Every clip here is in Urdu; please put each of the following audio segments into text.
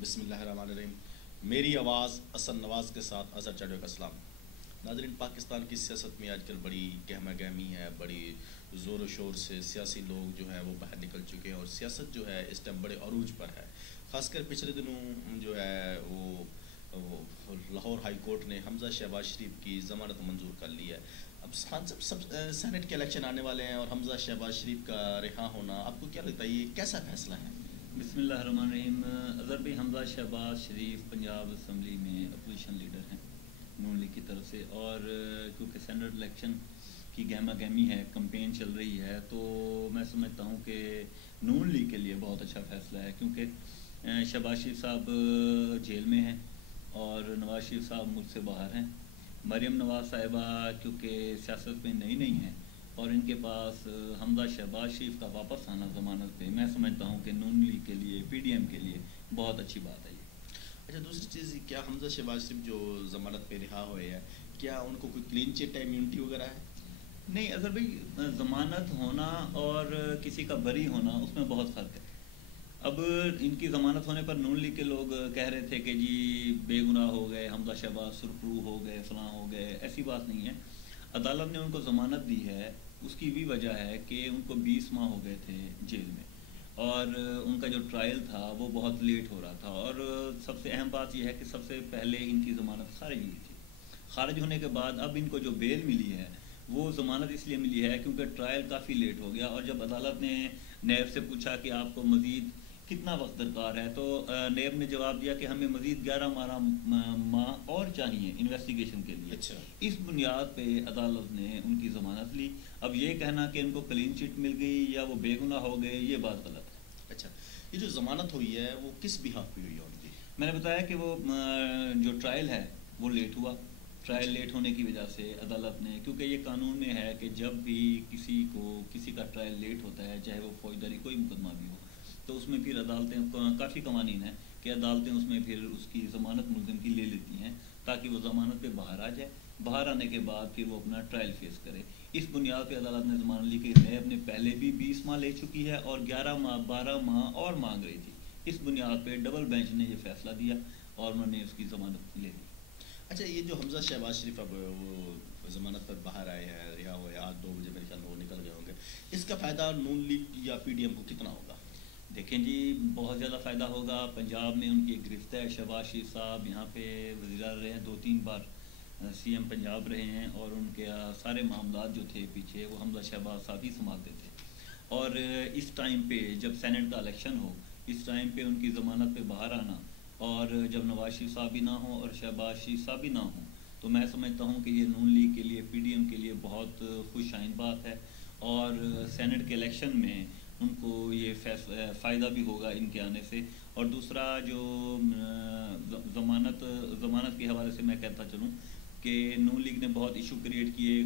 بسم اللہ الرحمن الرحیم. میری آواز اسد نواز کے ساتھ اظہر چاڈیو کا سلام. ناظرین، پاکستان کی سیاست میں آج کل بڑی گہما گہمی ہے، بڑی زور و شور سے سیاسی لوگ جو ہیں وہ باہر نکل چکے ہیں اور سیاست جو ہے اس ٹائم بڑے عروج پر ہے. خاص کر پچھلے دنوں جو ہے وہ لاہور ہائی کورٹ نے حمزہ شہباز شریف کی ضمانت منظور کر لی ہے. اب سب سینٹ کے الیکشن آنے والے ہیں اور حمزہ شہباز شریف کا رہا ہونا، آپ کو کیا لگتا ہے یہ کیسا فیصلہ ہے؟ بسم اللہ الرحمن الرحیم. اظہر بھائی، حمزہ شہباز شریف پنجاب اسمبلی میں اپوزیشن لیڈر ہیں نون لیگ کی طرف سے، اور کیونکہ سینٹ الیکشن کی گہما گہمی ہے، کمپین چل رہی ہے، تو میں سمجھتا ہوں کہ نون لیگ کے لیے بہت اچھا فیصلہ ہے، کیونکہ شہباز شریف صاحب جیل میں ہیں اور نواز شریف صاحب ملک سے باہر ہیں. مریم نواز صاحبہ کیونکہ سیاست میں نئی ہیں اور ان کے پاس حمزہ شہباز شریف کا واپس آنا ضمانت پہ، میں سمجھتا ہوں کہ نون لیگ کے لیے، پی ڈی ایم کے لیے بہت اچھی بات ہے یہ. اچھا، دوسری چیز، کیا حمزہ شہباز شریف جو ضمانت پہ رہا ہوئے ہیں، کیا ان کو کوئی کلین چٹ ہے، امیونٹی وغیرہ ہے؟ نہیں اظہر بھائی، ضمانت ہونا اور کسی کا بری ہونا اس میں بہت فرق ہے. اب ان کی ضمانت ہونے پر نون لیگ کے لوگ کہہ رہے تھے کہ جی بے گناہ ہو گئے، حمزہ شہباز سرخرو ہو گئے، فلاں ہو گئے. ایسی بات نہیں ہے. عدالت نے ان کو ضمانت دی ہے، اس کی بھی وجہ ہے کہ ان کو 20 ماہ ہو گئے تھے جیل میں، اور ان کا جو ٹرائل تھا وہ بہت لیٹ ہو رہا تھا. اور سب سے اہم بات یہ ہے کہ سب سے پہلے ان کی ضمانت خارج ہوئی تھی. خارج ہونے کے بعد اب ان کو جو بیل ملی ہے وہ ضمانت اس لیے ملی ہے کیونکہ ٹرائل کافی لیٹ ہو گیا. اور جب عدالت نے نیب سے پوچھا کہ آپ کو مزید کتنا وقت درکار ہے، تو نیب نے جواب دیا کہ ہمیں مزید 11 ماہ اور چاہیے انویسٹیگیشن کے لیے. اچھا. اس بنیاد پہ عدالت نے ان کی ضمانت لی. اب یہ کہنا کہ ان کو کلین چٹ مل گئی یا وہ بے گناہ ہو گئے، یہ بات غلط ہے. اچھا، یہ جو ضمانت ہوئی ہے وہ کس بہاف پہ ہوئی ہے ان کی؟ میں نے بتایا کہ وہ جو ٹرائل ہے وہ لیٹ ہوا. ٹرائل لیٹ ہونے کی وجہ سے عدالت نے، کیونکہ یہ قانون میں ہے کہ جب بھی کسی کا ٹرائل لیٹ ہوتا ہے، چاہے وہ فوجداری کوئی مقدمہ بھی ہو، تو اس میں پھر عدالتیں، کافی قوانین ہیں کہ عدالتیں اس میں پھر اس کی ضمانت ملزم کی لے لیتی ہیں تاکہ وہ ضمانت پہ باہر آ جائے. باہر آنے کے بعد پھر وہ اپنا ٹرائل فیس کرے. اس بنیاد پہ عدالت نے ضمانت لی کہ نیب نے پہلے بھی 20 ماہ لے چکی ہے اور 11 ماہ 12 ماہ اور مانگ رہی تھی. اس بنیاد پہ ڈبل بینچ نے یہ فیصلہ دیا اور انہوں نے اس کی ضمانت لے لی. اچھا، یہ جو حمزہ شہباز شریف اب وہ ضمانت پر باہر آئے ہیں، رہا ہوئے، آج 2 بجے میرے خیال میں وہ نکل گئے ہوں گے، اس کا فائدہ نون لیگ یا پی ڈی ایم کو کتنا ہوگا؟ دیکھیں جی، بہت زیادہ فائدہ ہوگا. پنجاب میں ان کی ایک گرفت ہے. شہباز شریف صاحب یہاں پہ وزیر اعلیٰ رہے ہیں، 2-3 بار سی ایم پنجاب رہے ہیں، اور ان کے سارے معاملات جو تھے پیچھے وہ حمزہ شہباز صاحب ہی سنبھالتے تھے. اور اس ٹائم پہ جب سینٹ کا الیکشن ہو، اس ٹائم پہ ان کی ضمانت پہ باہر آنا، اور جب نواز شریف صاحب بھی نہ ہوں اور شہباز شریف صاحب بھی نہ ہوں، تو میں سمجھتا ہوں کہ یہ نون لیگ کے لیے، پی ڈی ایم کے لیے بہت خوش آئند بات ہے. اور سینٹ کے الیکشن میں ان کو یہ فائدہ بھی ہوگا ان کے آنے سے. اور دوسرا جو ضمانت کے حوالے سے میں کہتا چلوں کہ نون لیگ نے بہت ایشو کریٹ کیے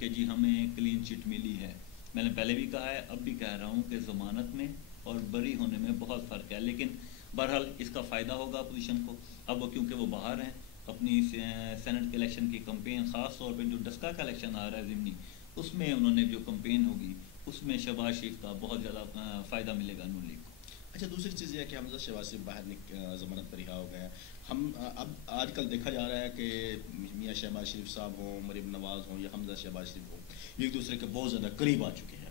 کہ جی ہمیں کلین چٹ ملی ہے. میں نے پہلے بھی کہا ہے، اب بھی کہہ رہا ہوں کہ ضمانت میں اور بری ہونے میں بہت فرق ہے. لیکن بہرحال اس کا فائدہ ہوگا اپوزیشن کو. اب وہ کیونکہ وہ باہر ہیں، اپنی سینٹ کے الیکشن کی کمپین، خاص طور پہ جو ڈسکا کا الیکشن آ رہا ہے ضمنی، اس میں انہوں نے جو کمپین ہوگی اس میں شہباز شریف کا بہت زیادہ فائدہ ملے گا نون لیگ کو. اچھا، دوسری چیز یہ ہے کہ حمزہ شہباز شریف باہر ضمانت پر رہا ہو گیا ہے. ہم اب آج کل دیکھا جا رہا ہے کہ میاں شہباز شریف صاحب ہوں، مریم نواز ہوں یا حمزہ شہباز شریف ہوں، ایک دوسرے کے بہت زیادہ قریب آ چکے ہیں.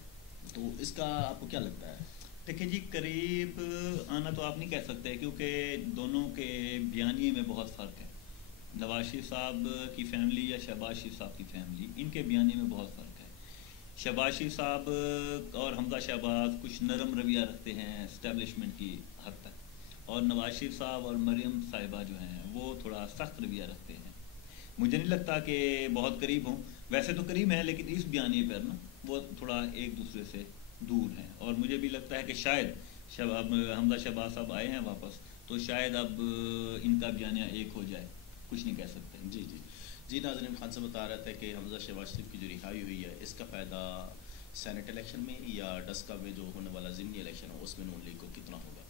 تو اس کا آپ کو کیا لگتا ہے؟ دیکھیں جی، قریب آنا تو آپ نہیں کہہ سکتے کیونکہ دونوں کے بیانیے میں بہت فرق ہے. نواز شریف صاحب کی فیملی یا شہباز شریف صاحب کی فیملی، ان کے بیانیے میں بہت فرق ہے. شہباز شریف صاحب اور حمزہ شہباز کچھ نرم رویہ رکھتے ہیں اسٹیبلشمنٹ کی حد تک، اور نواز شریف صاحب اور مریم صاحبہ جو ہیں وہ تھوڑا سخت رویہ رکھتے ہیں. مجھے نہیں لگتا کہ بہت قریب ہوں، ویسے تو قریب ہیں لیکن اس بیانیے پر نا وہ تھوڑا ایک دوسرے سے دور ہیں. اور مجھے بھی لگتا ہے کہ شاید حمزہ شہباز صاحب آئے ہیں واپس، تو شاید اب ان کا بیانیہ ایک ہو جائے. کچھ نہیں کہہ سکتے. جی ناظرین، خان سے بتا رہا تھا کہ حمزہ شہباز شریف کی جو رہائی ہوئی ہے، اس کا فائدہ سینٹ الیکشن میں یا ڈسکا میں جو ہونے والا ضمنی الیکشن ہو اس میں نون لیگ کو کتنا ہوگا؟